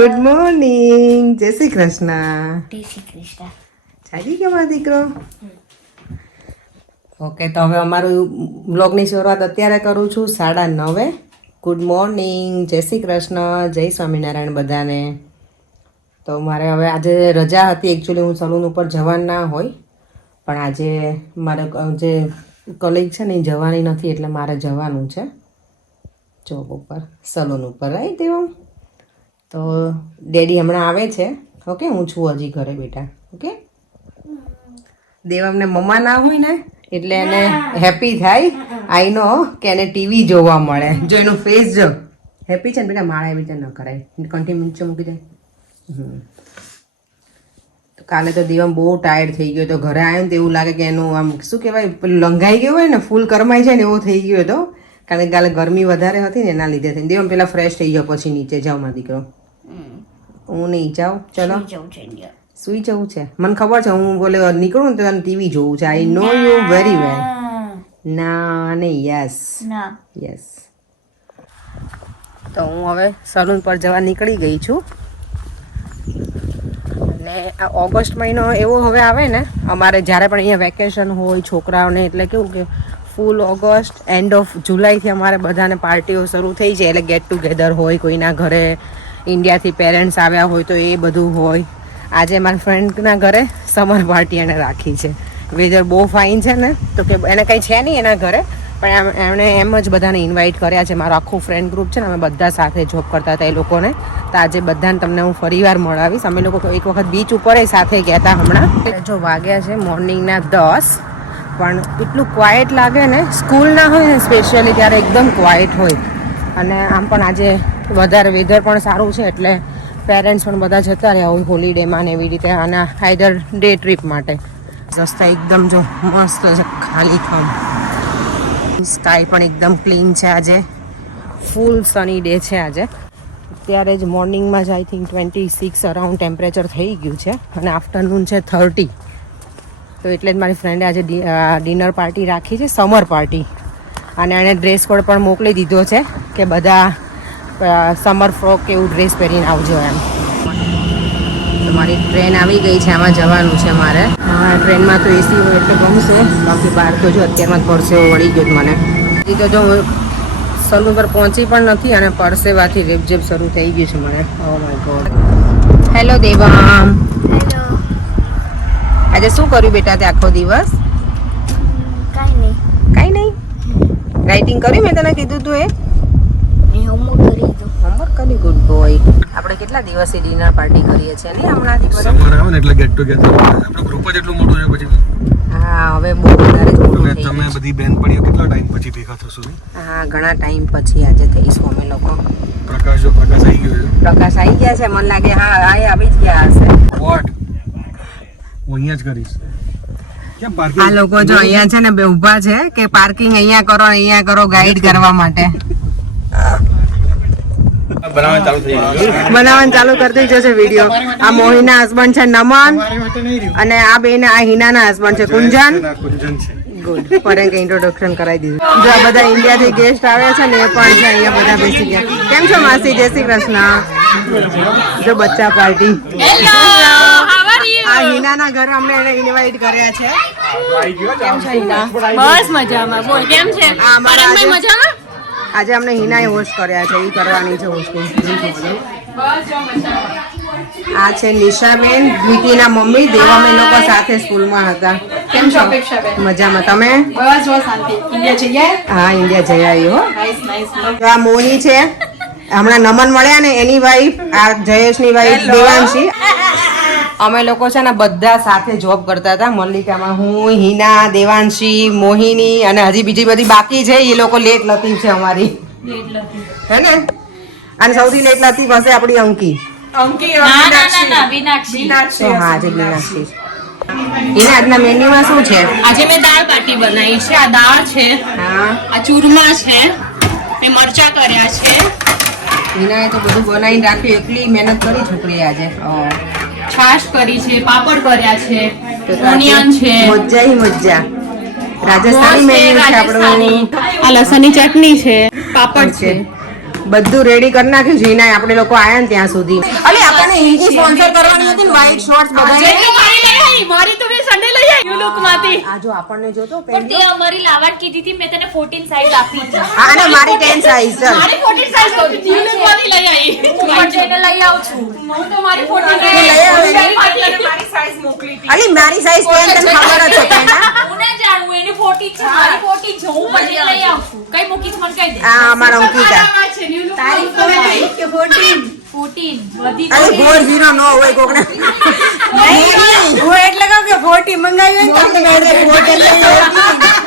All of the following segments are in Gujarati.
ગુડ મોર્નિંગ, જય શ્રી કૃષ્ણ. જય શ્રી કૃષ્ણ. જાગી ગયો મારો દીકરો? ઓકે, તો હવે અમારું બ્લોગની શરૂઆત અત્યારે કરું છું 9:30. ગુડ મોર્નિંગ, જય શ્રી કૃષ્ણ, જય સ્વામિનારાયણ બધાને. તો મારે હવે આજે રજા હતી. એકચ્યુઅલી હું સલૂન ઉપર જવાનું ના હોય, પણ આજે મારે જે કલીગ છે ને એ જવાની નથી, એટલે મારે જવાનું છે જોબ ઉપર, સલૂન ઉપર. રાઈટ દેવમ? તો ડેડી હમણાં આવે છે. ઓકે, હું છું હજી ઘરે બેટા. ઓકે, દેવમને મમ્મા ના હોય ને એટલે એને હેપી થાય. આઈ નો કે એને ટીવી જોવા મળે. જો એનું ફેસ જો હેપી છે ને બેટા. માળા એવી રીતે ન કરાય, કન્ટિન્યુ મૂકી દે. તો કાલે તો દેવમ બહુ ટાયર્ડ થઈ ગયો. તો ઘરે આવ્યો ને તો એવું લાગે કે એનું આમ શું કહેવાય, લંઘાઈ ગયું હોય ને, ફૂલ કરમાઈ જાય ને એવો થઈ ગયો હતો. કારણ કે કાલે ગરમી વધારે હતી ને એના લીધે થઈને. દેવમ પેલા ફ્રેશ થઈ ગયો, પછી નીચે જાઓ મારો દીકરો. હું નહીં જાઉં, ચલો સુઈ જવું છે. મને ખબર છે, હું બોલે નીકળું ને તો ટીવી જોવું છે. આઈ નો યુ વેરી વેલ. ના ને યસ યસ. તો હું હવે સલૂન પર જવા નીકળી ગઈ છું. ને આ ઓગસ્ટ મહિનો એવો હવે આવે ને અમારે, જ્યારે પણ અહીંયા વેકેશન હોય છોકરાઓને, એટલે કેવું કે ફૂલ ઓગસ્ટ એન્ડ ઓફ જુલાઈથી અમારે બધાને પાર્ટીઓ શરૂ થઈ જાય. એટલે ગેટ ટુગેધર હોય, કોઈના ઘરે ઇન્ડિયાથી પેરેન્ટ્સ આવ્યા હોય તો એ બધું હોય. આજે મારા ફ્રેન્ડના ઘરે સમર પાર્ટી એણે રાખી છે. વેધર બહુ ફાઇન છે ને, તો કે એને કંઈ છે નહીં એના ઘરે, પણ એમણે એમ જ બધાને ઇન્વાઇટ કર્યા છે. મારું આખું ફ્રેન્ડ ગ્રુપ છે ને, અમે બધા સાથે જોબ કરતા હતા એ લોકોને. તો આજે બધાને તમને હું ફરીવાર મળાવીશ. અમે લોકો એક વખત બીચ ઉપર સાથે ગયા હતા હમણાં. જો વાગ્યા છે મોર્નિંગના 10, પણ એટલું ક્વાઇટ લાગે ને. સ્કૂલ ના હોય ને સ્પેશિયલી ત્યારે એકદમ ક્વાઇટ હોય. અને આમ પણ આજે વધારે વેધર પણ સારું છે, એટલે પેરેન્ટ્સ પણ બધા જતા રહ્યા હોય હોલિડેમાં ને એવી રીતે, અને આઈધર ડે ટ્રીપ માટે. રસ્તા એકદમ જો મસ્ત છે, ખાલી ખમ. સ્કાય પણ એકદમ ક્લીન છે. આજે ફૂલ સની ડે છે આજે. અત્યારે જ મોર્નિંગમાં જ આઈ થિંક 26 અરાઉન્ડ ટેમ્પરેચર થઈ ગયું છે, અને આફ્ટરનૂન છે 30. તો એટલે જ મારી ફ્રેન્ડે આજે ડિનર પાર્ટી રાખી છે, સમર પાર્ટી. અને એણે ડ્રેસ કોડ પણ મોકલી દીધો છે કે બધા સમર ફ્રોક એવું ડ્રેસ પહેરીને આવજો એમ. તો મારી ટ્રેન આવી ગઈ છે, આમાં જવાનું છે મારે. ટ્રેનમાં તો એસી હોય એટલે ગમશે, બાકી બહાર તો જો અત્યારમાં જ પરસેવો વળી ગયો મને. એ તો જો સલૂન પર પહોંચી પણ નથી, અને પરસેવાથી રેપઝેપ શરૂ થઈ ગયું છે મને. Oh my God. Hello Devam. Hello. આજે શું કર્યું બેટા તે આખો દિવસ? કાંઈ નહીં. રાઇટિંગ કર્યું મેં તને કીધું તું એ? હોમવર્ક કરી દો. હોમવર્ક કરી. Good boy. આપણે કેટલા દિવસથી ડિનર પાર્ટી કરીએ છીએ ને હમણાંથી? સમર આવે ને એટલે ગેટ ટુગેધર. આપણું ગ્રુપ જ એટલું મોટું છે પછી. હા, હવે બહુ વધારે જ મોટું થઈ તમે ગયું. બધી બેનપણીઓ કેટલા ટાઈમ પછી ભેગા થશો? હા, ઘણા ટાઈમ પછી આજે થઈશું અમે લોકો. પ્રકાશ આવી ગયો છે. પ્રકાશ આવી ગયા છે મને લાગે. હા, આવી જ ગયા હશે. વોટ હું અહીંયા જ કરીશ. કેમ પાર્કિંગ? આ લોકો જો અહીંયા છે ને બે ઊભા છે કે પાર્કિંગ અહીંયા કરો ગાઈડ કરવા માટે. બનાવવાનું ચાલુ કરતી જશે વિડીયો. આ મોહીના હસબન્ડ છે નમન, અને આ બેન આ હિનાના હસબન્ડ છે કુંજન. ગુડ. પર ઇન્ટ્રોડક્શન કરાવી દીધું. જો આ બધા ઇન્ડિયાથી ગેસ્ટ આવ્યા છે ને એ પણ છે અહીંયા બધા બેસી ગયા. કેમ છો માસી? જય શ્રી કૃષ્ણ. જો બચ્ચા પાર્ટી. આ હિનાના ઘરે અમને એને ઇન્વાઇટ કર્યા છે. કેમ છે હિના? બસ મજામાં. બોલ કેમ છે? મજામાં. આજે અમને હિનાએ હોસ્ટ કર્યા છે, એ કરવાની છે હોસ્ટિંગ. આ છે નિશાબેન, વિકીના મમ્મી. દેવા અમે લોકો સાથે સ્કૂલમાં હતા. કેમ છો? મજામાં. તમે? બસ જો શાંતિ. ઇન્ડિયા જઈએ? હા, ઇન્ડિયા જઈ આવી હો. નાઈસ. આ મોની છે, હમણાં નમન મળ્યા ને એની વાઈફ. આ જયેશની વાઈફ દેવાંશી. અમે લોકો છે ને બધા સાથે જોબ કરતા હતા મલ્લિકામાં. હું, હિના, દેવાંશી, મોહિની, અને હજી બીજી બધી બાકી છે. એ લોકો લેટ લતીફ છે અમારી. હે ને અને સૌથી લેટ નથી પાસે આપણી અંકી તો હા જે મીનાક્ષી એના આજના મેન્યુમાં શું છે? આજે મેં દાળ બાટી બનાવી છે. આ દાળ છે, હા આ ચૂરમા છે, મેં મરચા કર્યા છે, હિનાએ તો બધું બનાવીને રાખ્યું, એકલી મહેનત કરી છોકરી આજે. છાશ કરી છે, પાપડ કર્યા છે, તો તો આજે ઓનિયન છે, મજા ઈ મજા. રાજસ્થાની મેન્યુ છે આપણું. આ લસણની ચટણી છે, પાપડ છે. બધું રેડી કરી નાખ્યું છે હિનાએ. આપણે લોકો આયા ને ત્યાં સુધી અલી આપણને હિન્દી સ્પોન્સર કરવાની હતી ને વ્હાઈટ શોર્ટ્સ બધાને. મારી તો મેં સન્ડે લઈ આવી યુ લુક માંથી. આ જો આપણને જોતો પણ તે અમારી લાવણ કીધી હતી મેં તને 14 સાઈઝ આપી છે. હા ને મારી 10 સાઈઝ છે. મારી 14 સાઈઝ હતી યુ લુક માંથી લઈ આવી. હું પણ જઈને લઈ આવું છું. હું તો મારી 14 તું લઈ આવે ને? મારી સાઈઝ મોકલી હતી. અલી મારી સાઈઝ 10 તને ખબર જ છે ના? હું ના જાણું એની 14 છે મારી 14 છે હું પણ જઈને લઈ આવું છું. કઈ મૂકીશ મને કહી દે. આ અમારા અંકિતા. તારી 14 કે 14 વધી અરે 40 નો હોય કોકને. હું એટલે કહું કે 40 મંગાવ્યું હોય ને તો આપણે 40 લઈ આવી.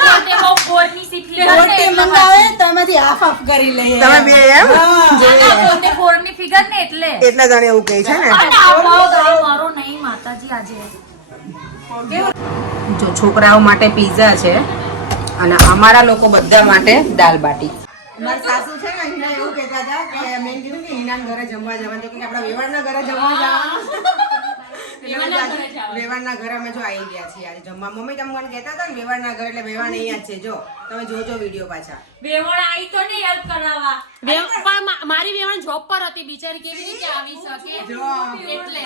પોતે બહુ બોરની શીખી છે. તમે બે એમ પોતે બોરની ફિગર ને એટલે એટલા જણ એવું કહે છે ને. અને આ મારો નહીં માતાજી આજે જો છોકરાઓ માટે પીઝા છે અને અમારા લોકો બધા માટે દાલ બાટી. મારા સાસુ છે ને હિના એવું કહેતા હતા કે મેં કીધું કે હિનાના ઘરે જમવા જવાનું કે આપણા વેવાણના ઘરે જમવા જવાનું. વેવાણના ઘરે અમે જો આવી ગયા છીએ આજે જમવા. મમ્મી તમે મને કહેતા હતા ને વેવાણના ઘર એટલે વેવાણ અહીંયા જ છે. જો તમે જોજો વિડીયો પાછા. બેવણ આવી તો ને હેલ્પ કરાવવા પણ મારી વેવાણ જોબ પર હતી બિચારી, કેવી રીતે આવી શકે? એટલે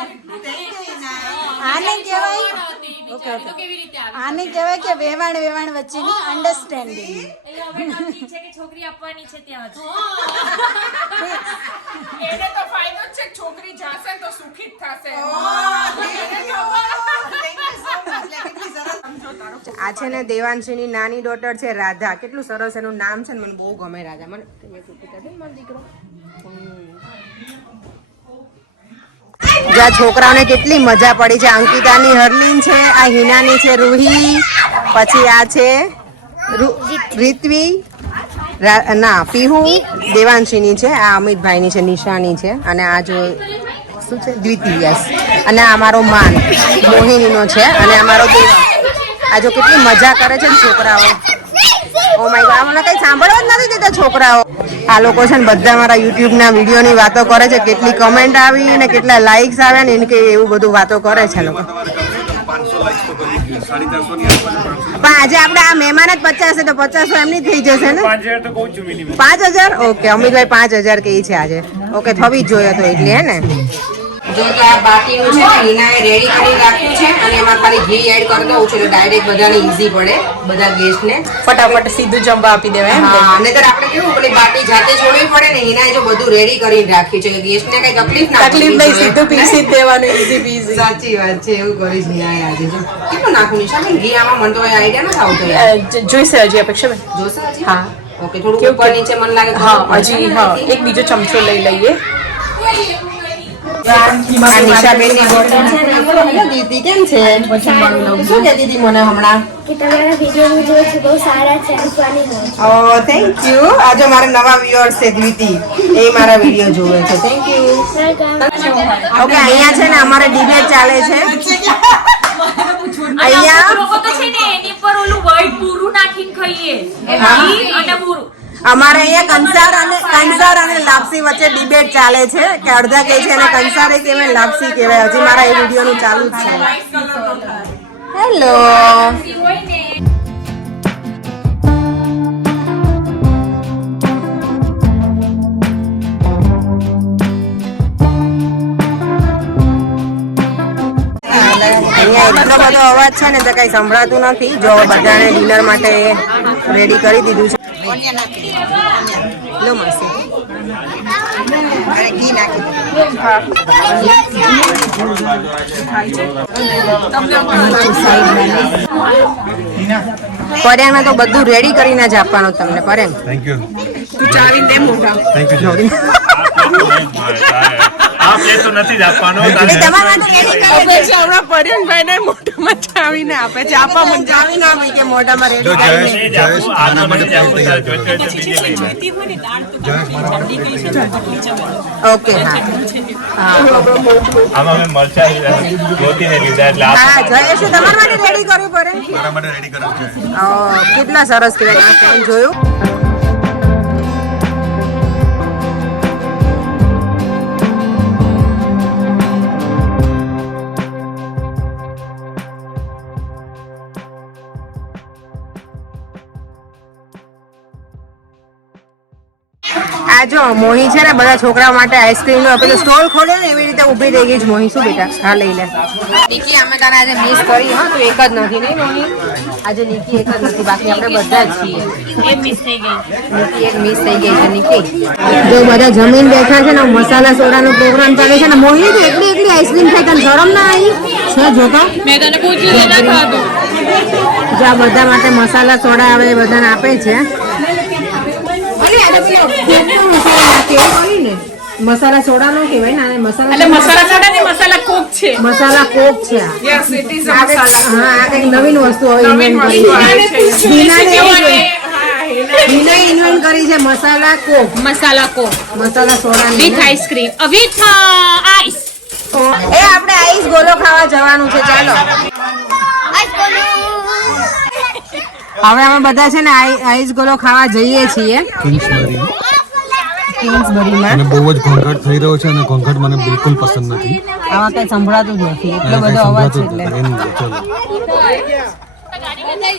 આને કહેવાય બિચારી તો કેવી રીતે આવી? આને કહેવાય કે વેવાણ વેવાણ વચ્ચેની અન્ડરસ્ટેન્ડિંગ. એટલે હવે નક્કી છે કે છોકરી આપવાની છે ત્યાં જ એને તો ફાયદો જ છે કે છોકરી જાશે ને તો સુખી જ થશે. આ છે ને દેવાંશીની નાની ડોટર છે રાધા. કેટલું સરસ એનું નામ છે ને, મને બહુ ગમે રાધા. મને દીકરો જ્યાં છોકરાઓને કેટલી મજા પડી છે. અંકિતાની હરલીન છે, આ હિનાની છે રૂહી, પછી આ છે રીતવી, ના પીહુ દેવાંશીની છે, આ અમિતભાઈની છે, નિશાની છે, અને આ જો શું છે દ્વિતી. યસ. અને આ અમારો માન મોહિનીનો છે, અને અમારો દેવ. આ જો કેટલી મજા કરે છે ને છોકરાઓ. ઓ માય ગોડ, મને કઈ સાંભળવા જ નથી દેતા છોકરાઓ. આ લોકો છે ને બધા મારા યુટ્યુબ ના વિડીયો ની વાતો કરે છે, કેટલી કમેન્ટ આવી ને કેટલા લાઇક્સ આવ્યા ને એને કે એવું બધું વાતો કરે છે લોકો. પણ આજે આપણે આ મહેમાન જ 50 તો 50 એમની થઈ જશે ને. 5000 ઓકે. અમિતભાઈ 5000 કહે છે આજે. ઓકે થવી જ જોઈએ તો એટલી હે ને. જો તો આ બાટીનું છે ને હિનાએ રેડી કરી રાખ્યું છે અને એમાં ખાલી ઘી એડ કરી દઉં છું તો ડાયરેક્ટ બધાને ઈઝી પડે, બધા ગેસ્ટને ફટાફટ સીધું જમવા આપી દેવાય. હા. નહીંતર આપણે કેવું પેલી બાટી જાતે છોડવી પડે ને. હિનાએ જો બધું રેડી કરીને રાખ્યું છે કે ગેસ્ટને કઈ તકલીફ ના તકલીફ નહીં, સીધું પીસી જ દેવાનું ઈઝી પીસી. સાચી વાત છે. એવું કરી છે હિનાએ આજે. જો કેટલું નાખું નિશા બેન ઘી આમાં? મને તો આઈડિયા નથી આવતો યાર. જોઈશે હજી અપેક્ષા જોશે હજી? હા ઓકે. થોડું ઉપર નીચે મને લાગે હા હજી હા એક બીજો ચમચો લઈ લઈએ. આ નિશાબેનની બોટલ છે ને. હેલો દીદી, કેમ છે? શું કહેતી હતી મને હમણાં? કે તમારા વિડીયો હું જોઉં છું બહુ સારા છે હસવાની હોય. ઓ થેન્ક યુ. આજે મારા નવા વ્યુઅર્સ છે દ્વિતી, એ મારા વિડીયો જોવે છે. Thank you. ઓકે. અહીંયા છે ને અમારે ડિબેટ ચાલે છે. અહીંયા લોકો તો છે ને એની પર ઓલું વ્હાઈટ બુરું નાખીને ખાઈએ એ ઘી અને બુરું. અમારે અહીંયા કંસાર અને લાપસી વચ્ચે ડિબેટ ચાલે છે કે અડધા કહે છે અને કંસારે કહેવાય, લાપસી કહેવાય. હજી મારા એ વિડીયોનું ચાલુ જ છે. હેલો. હોય ને અહીંયા એટલો બધો અવાજ છે ને તો કઈ સંભળાતું નથી. જો બધાને ડિનર માટે રેડી કરી દીધું છે. લો માસી ઘી નાખી પર્યામાં તો બધું રેડી કરીને જ આપવાનું તમને. પર્યામ થેન્ક યુ. તું ચાવીને દે મોઢા. Thank you. કેક તો નથી જ આપવાનો તમારા માટે રેડી કરે છે હમણાં પર્યનભાઈને મોઢામાં ચાવીને આપે છે આપા મને ચાવીને આપી કે મોઢામાં રેડી કરીને ઓકે હા આમાં મેં મરચા ગોતીને લીધા એટલે હા જયેશ તમારા માટે રેડી કરવું પડે મારા માટે રેડી કરો છે કેટલા સરસ કહેવાય તમે જોયું આ જો મોહી છે ને બધા છોકરાઓ માટે આઈસ્ક્રીમ નો પેલો સ્ટોલ ખોલ્યો ને એવી રીતે ઊભી રહી ગઈ છે મોહી શું બેટા હા લઈ લે નિકી અમે તારે આજે મિસ કરી હા તો એક જ નથી નહીં મોહી આજે નિકી એક જ નથી બાકી આપણે બધા જ છીએ નિકી એક મિસ થઈ ગઈ છે નિકી જો બધા જમીન બેઠા છે ને મસાલા સોડાનો પ્રોગ્રામ ચાલે છે ને મોહી તો એકલી એકલી આઈસ્ક્રીમ ખાઈ તને શરમ ના આવી છે જોતા મેં તને પૂછ્યું એ ના ખાધું જો આ બધા માટે મસાલા સોડા હવે બધાને આપે છે મસાલા સોડા નો કહેવાય ને મસાલા એટલે મસાલા સોડા ને મસાલા કોક છે. મસાલા કોક છે યસ ઇટ ઇઝ આ કંઈક નવીન વસ્તુ હવે ઇન્વેન્ટ કરી છે હિનાએ ઇન્વેન્ટ કરી છે મસાલા કોક મસાલા કો masala soda with ice cream with ice એ આપણે આઈસ ગોલો ખાવા જવાનું છે ચાલો હવે અમે બધા છે ને આઈસ ગોલો ખાવા જઈએ છીએ કિંગ્સબરીમાં મને બહુ જ ઘોંઘાટ થઈ રહ્યો છે અને ઘોંઘાટ મને બિલકુલ પસંદ નથી આવા કઈ સંભળાતું જ નથી એટલો બધો અવાજ છે એટલે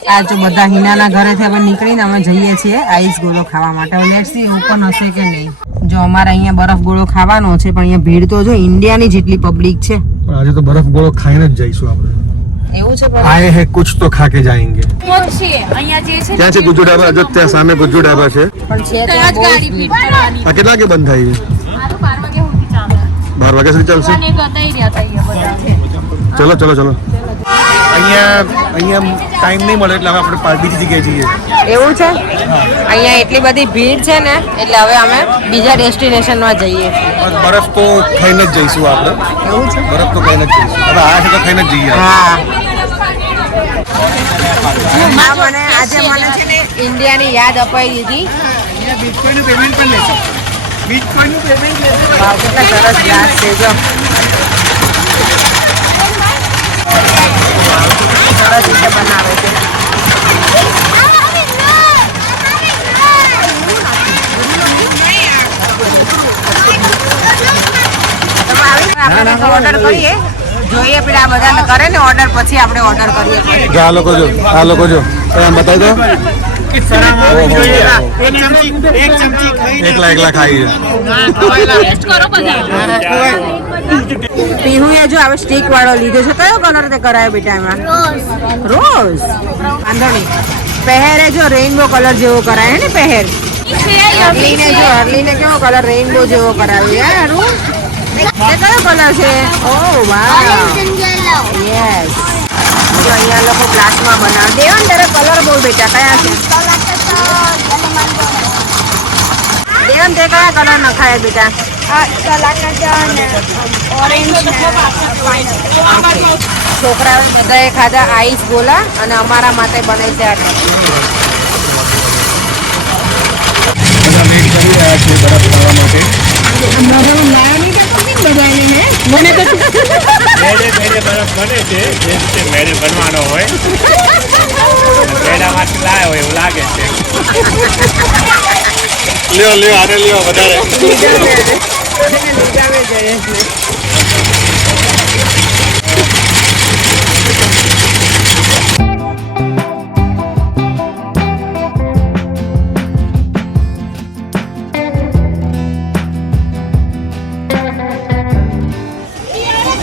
આ જો બધા હિનાના ઘરેથી અમે નીકળીને અમે જઈએ છીએ આઈસ ગોળો ખાવા માટે લેટ્સ સી ઓપન હશે કે નહીં જો અમારે અહીંયા બરફ ગોળો ખાવાનો છે પણ અહીંયા ભીડ તો જો ઇન્ડિયાની જેટલી પબ્લિક છે પણ આજે તો બરફ ગોળો ખાઈને જ જઈશું આપણે એવું છે આए હે કુછ તો ખા કે જાएंगे અહીંયા જે છે ક્યાં છે ગુજ્જુ ઢાબા જો ત્યાં સામે ગુજ્જુ ઢાબા છે પણ છે ત્યાં જ ગાડી ફીટ કરવાની આ કેટલા વાગે બંધ થાય છે આ તો 12 વાગે સુધી ચાલે 12 વાગ્યા સુધી ચાલશે અને ગતાઈ રહ્યા હતા અહીંયા બધા ચલો ચલો ચલો અહીંયા ટાઈમ નહીં મળે એટલે હવે આપણે બીજી જગ્યાએ જઈએ એવું છે અહીંયા એટલી બધી ભીડ છે ને એટલે હવે અમે બીજા ડેસ્ટિનેશનમાં જઈએ બરફ તો ખાઈને જ જઈશું આપણે એવું છે બરફ તો ખાઈને જ જઈશું હવે આ છે તો ખાઈને જ જઈએ હા મને આજે મને છે ને ઇન્ડિયાની યાદ અપાઈ દીધી બીટકોઈનનું પેમેન્ટ પણ લેશે બીટકોઈનનું પેમેન્ટ લેશે વાવ કેટલા સરસ ગ્લાસ છે જો સરસ રીતે બનાવે છે આપણે ઓર્ડર કરીએ જોઈએ પેલા બધા કરે ને ઓર્ડર પછી આપણે ઓર્ડર કરીએ જો આ લોકો જો એમ બતાવી દો એકલા ખાઈએ ટેસ્ટ કરો બધા પીહુએ જો હવે સ્ટીક વાળો લીધો છે કયો કલર તે કરાયો બેટા એમાં રોઝ વાંધો નહીં પહેરે જો રેઇનબો કલર જેવો કરાય હે ને પહેર હરલીને કેવો કલર રેઇનબો જેવો કરાવ્યો યાર એ કયો કલર છે ઓ વાવ યસ જો અહીંયા લોકો ગ્લાસમાં બનાવે દેવાન તારે કલર બોલ બેટા કયા છે દેવાન તે કયા કલર નખાય બેટા છોકરાઓ બધાએ ખાધા આઈસ ગોલા અને અમારા માટે બને છે આ મને તો બરફ બને છે જે રીતે મેરે બનવાનો હોય મેડા માંથી લાવ્યો હોય એવું લાગે છે લ્યો આને લ્યો વધારે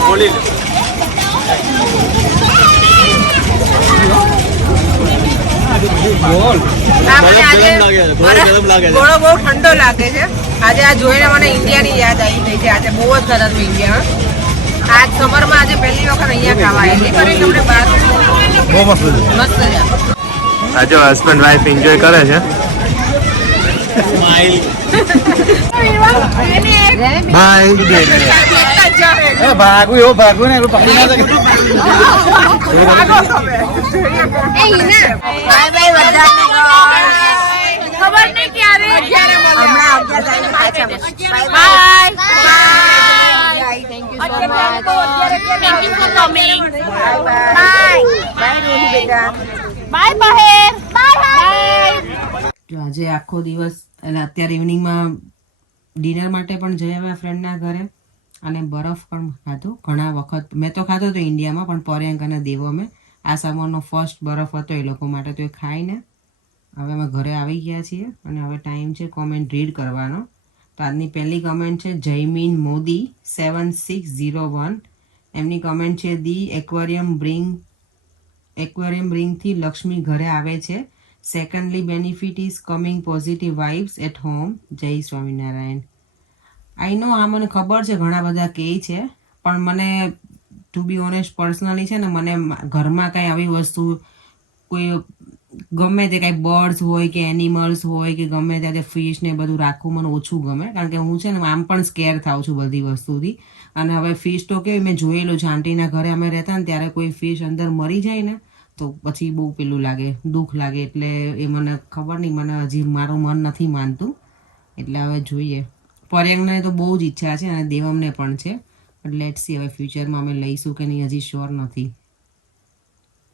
બોલી લો ગોળો બહુ ઠંડો લાગે છે આજે આ જોઈને મને ઇન્ડિયાની યાદ આવી ગઈ છે આજે બહુ જ સરસ ઇન્ડિયા આજ સમરમાં આજે પહેલી વખત અહીંયા ખાવા આવી કરી તમને બહાર બહુ મસ્ત મસ્ત છે આ જો હસબન્ડ વાઈફ એન્જોય કરે છે બાય ભાગું એવું ભાગું ને પાડી ના ખબર નહીં ક્યારે તો આજે આખો દિવસ એટલે અત્યારે ઇવનિંગમાં ડિનર માટે પણ જઈ આવ્યા ફ્રેન્ડના ઘરે અને બરફ પણ ખાધું ઘણા વખત મેં તો ખાધો હતો ઇન્ડિયામાં પણ પર્યંક અને દેવમે આ સમરનો ફર્સ્ટ બરફ હતો એ લોકો માટે તો એ ખાઈને હવે અમે ઘરે આવી ગયા છીએ અને હવે ટાઈમ છે કોમેન્ટ રીડ કરવાનો તો આજની પહેલી કમેન્ટ છે જયમીન મોદી 7601 એમની કમેન્ટ છે ધી એક્વેરિયમ બ્રિંગથી લક્ષ્મી ઘરે આવે છે secondly benefit is coming positive vibes at home જય સ્વામિનારાયણ આઈ નો આ મને ખબર છે ઘણા બધા કહે છે પણ મને ટુ બી ઓનેસ્ટ પર્સનલી છે ને મને ઘરમાં કાંઈ આવી વસ્તુ કોઈ ગમે તે કાંઈ બર્ડ્સ હોય કે એનિમલ્સ હોય કે ગમે ત્યાં ફિશ ને બધું રાખવું મને ઓછું ગમે કારણ કે હું છે ને આમ પણ સ્કેર થાઉં છું બધી વસ્તુથી અને હવે ફિશ તો કેવી મેં જોયેલું છે આંટીના ઘરે અમે રહેતા ને ત્યારે કોઈ ફિશ અંદર મરી જાય ને તો પછી બહુ પેલું લાગે દુઃખ લાગે એટલે એ મને ખબર નહીં મને હજી મારું મન નથી માનતું એટલે હવે જોઈએ પર્યંકને તો બહુ જ ઈચ્છા છે અને દેવમને પણ છે બટ લેટ્સ સી હવે ફ્યુચરમાં અમે લઈશું કે નહીં હજી શ્યોર નથી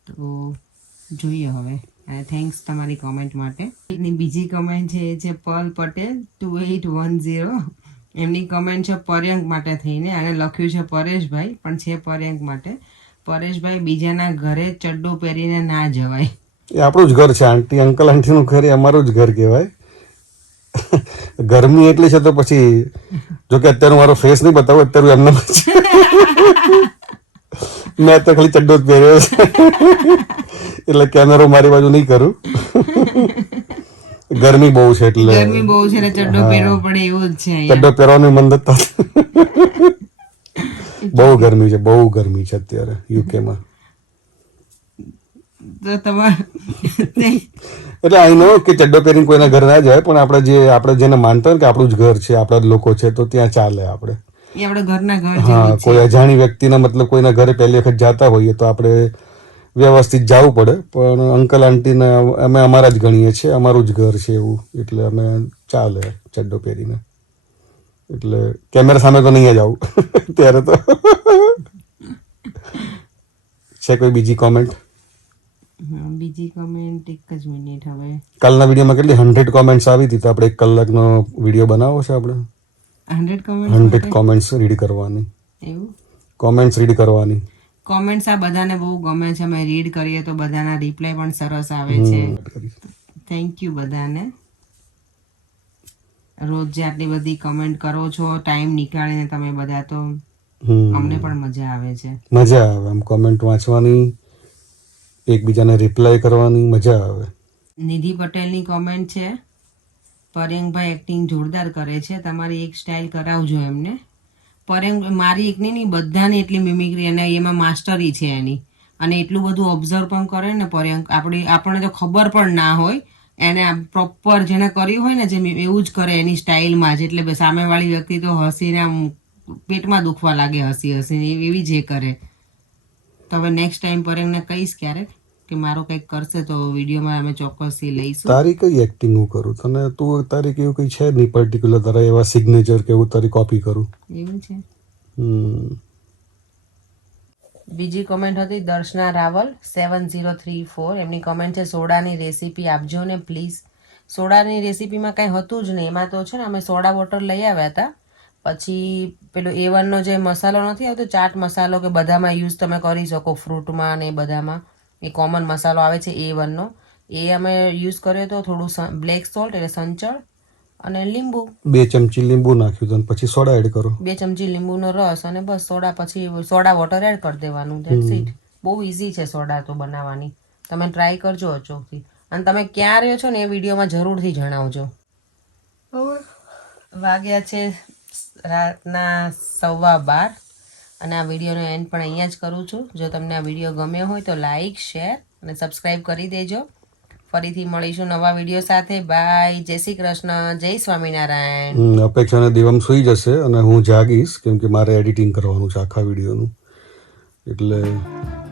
તો જોઈએ હવે અને થેન્ક્સ તમારી કોમેન્ટ માટે એની બીજી કમેન્ટ છે એ છે પલ પટેલ 2810 એમની કમેન્ટ છે પર્યંક માટે થઈને અને લખ્યું છે પરેશભાઈ પણ છે પર્યંક માટે પરેશભાઈ બીજાના ઘરે ચડ્ડો પહેરીને ના જવાય એ આપણું જ ઘર છે આંટી અંકલ આંટીનું ઘર એ અમારું જ ઘર કહેવાય ગરમી એટલી છે તો પછી જો કે અત્યારે મારો ફેસ નહીં બતાવું અત્યારે એમને મેં તો ખાલી ચડ્ડો જ પહેર્યો છે એટલે કેમેરો મારી બાજુ નહીં કરું ગરમી બહુ છે એટલે ગરમી બહુ છે એટલે ચડ્ડો પહેરવો પડે એવું જ છે ચડ્ડો પહેરવાનું મન નથી થતું બહુ ગરમી છે અત્યારે યુકેમાં તો તમારે એટલે આઈ નો કે ચડ્ડો પહેરીને કોઈના ઘર ના જાય પણ આપણે જેને માનતા હોય કે આપણું જ ઘર છે આપણા જ લોકો છે તો ત્યાં ચાલે આપણે એ આપણે ઘરના ઘર હા કોઈ અજાણી વ્યક્તિના મતલબ કોઈના ઘરે પહેલી વખત જાતા હોઈએ તો આપણે વ્યવસ્થિત જવું પડે પણ અંકલ આંટીને અમે અમારા જ ગણીએ છીએ અમારું જ ઘર છે એવું એટલે અમે ચાલે ચડ્ડો પહેરીને એટલે કેમેરા સામે તો નહીં જ આવું ત્યારે તો છે કોઈ બીજી કોમેન્ટ બીજી કમેન્ટ એક જ મિનિટ હવે કાલના વિડીયોમાં કેટલી 100 કોમેન્ટ્સ આવી હતી તો આપણે 1 કલાકનો વિડીયો બનાવવો છે આપણે 100 કોમેન્ટ્સ રીડ કરવાની એવું કોમેન્ટ્સ રીડ કરવાની કોમેન્ટ્સ આ બધાને બહુ ગમે છે અમે રીડ કરીએ તો બધાના રિપ્લાય પણ સરસ આવે છે થેન્ક યુ બધાને રોજ જે આટલી બધી કમેન્ટ કરો છો ટાઈમ નીકાળીને તમે બધા તો અમને પણ મજા આવે છે મજા આવે આમ કોમેન્ટ વાંચવાની એકબીજાને રિપ્લાય કરવાની મજા આવે નિધિ પટેલની કોમેન્ટ છે પર્યંકભાઈ એક્ટિંગ જોરદાર કરે છે તમારી એક સ્ટાઇલ કરાવજો એમને પર્યંક મારી એકની નહીં બધાની એટલી મિમિક્રી અને એમાં માસ્ટરી છે એની અને એટલું બધું ઓબ્ઝર્વ પણ કરે ને પર્યંક આપણને તો ખબર પણ ના હોય એને પ્રોપર જેને કર્યું હોય ને જેમ એવું જ કરે એની સ્ટાઇલમાં જ એટલે સામેવાળી વ્યક્તિ તો હસીને આમ પેટમાં દુખવા લાગે હસીને એવી જ એ કરે તો હવે નેક્સ્ટ ટાઈમ પર્યંકને કહીશ ક્યારેક કે મારો કંઈક કરશે તો વિડીયોમાં અમે ચોક્કસથી લઈશું તારી કઈ એક્ટિંગ હું કરું તને તું તારી કેવું કઈ છે નહીં પર્ટિક્યુલર તારા એવા સિગ્નેચર કે હું તારી કોપી કરું એવું છે બીજી કમેન્ટ હતી દર્શના રાવલ 7034 એમની કમેન્ટ છે સોડાની રેસીપી આપજો ને પ્લીઝ સોડાની રેસીપીમાં કાંઈ હતું જ નહીં એમાં તો છે ને અમે સોડા વોટર લઈ આવ્યા હતા પછી પેલો A1નો જે મસાલો નથી આવતો ચાટ મસાલો કે બધામાં યુઝ તમે કરી શકો ફ્રૂટમાં ને બધામાં એ કોમન મસાલો આવે છે A1નો એ અમે યુઝ કર્યો તો થોડું બ્લેક સોલ્ટ એટલે સંચળ અને લીંબુ 2 ચમચી લીંબુ નાખ્યું તો પછી સોડા એડ કરો 2 ચમચી લીંબુનો રસ અને બસ સોડા પછી સોડા વોટર એડ કરી દેવાનું ધેટ્સ ઇટ બહુ ઇઝી છે સોડા તો બનાવવાની તમે ટ્રાય કરજો અચોકથી અને તમે ક્યાં રહ્યો છો ને એ વિડીયોમાં જરૂરથી જણાવજો વાગ્યા છે રાતના 12:15 અને આ વિડીયોનો એન્ડ પણ અહીંયા જ કરું છું જો તમને આ વિડીયો ગમ્યો હોય તો લાઈક શેર અને સબસ્ક્રાઈબ કરી દેજો ફરીથી મળીશું નવા વિડીયો સાથે. બાય, જય શ્રી કૃષ્ણ, જય સ્વામિનારાયણ. અપેક્ષાને દિવમ સુઈ જશે અને હું જાગીશ કેમ કે મારે એડિટિંગ કરવાનું છે આખા વિડીયોનું. એટલે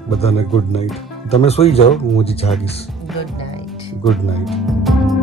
બધાને ગુડ નાઇટ. તમે સુઈ જાઓ, હું હજી જાગીશ. Good night. Good night.